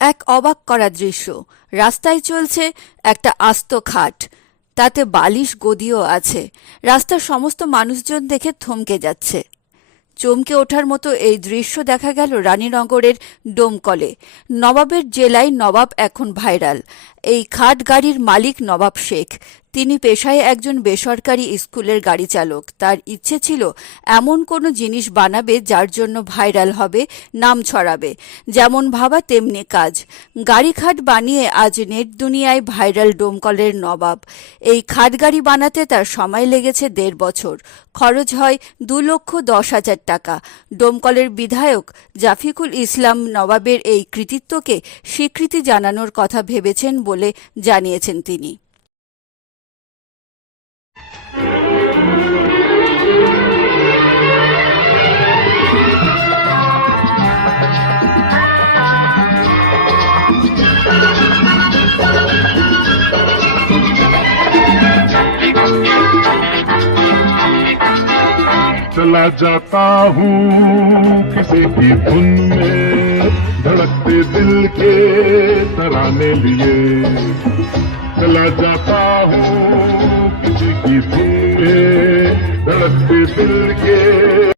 এক অবাক করা দৃশ্য। রাস্তায় চলছে একটা আস্ত খাট, তাতে বালিশ গদিও আছে। রাস্তার সমস্ত মানুষজন দেখে থমকে যাচ্ছে। চমকে ওঠার মতো এই দৃশ্য দেখা গেল রানীনগরের ডোমকলে। নবাবের জেলায় নবাব এখন ভাইরাল। এই খাট গাড়ির মালিক নবাব শেখ। তিনি পেশায় একজন বেসরকারি স্কুলের গাড়ি চালক। তার ইচ্ছে ছিল এমন কোনো জিনিস বানাবে যার জন্য ভাইরাল হবে, নাম ছড়াবে। যেমন ভাবা তেমনি কাজ। গাড়ি খাট বানিয়ে আজ নেট দুনিয়ায় ভাইরাল ডোমকলের নবাব। এই খাট গাড়ি বানাতে তার সময় লেগেছে ১.৫ বছর। খরচ হয় ২,১০,০০০ টাকা। ডোমকলের বিধায়ক জাফিকুল ইসলাম নবাবের এই কৃতিত্বকে স্বীকৃতি জানানোর কথা ভেবেছেন বলে জানিয়েছেন তিনি। चला जाता हूँ किसी की धुन में, धड़कते दिल के तराने लिए। चला जाता हूँ किसी की धुन में, धड़कते दिल के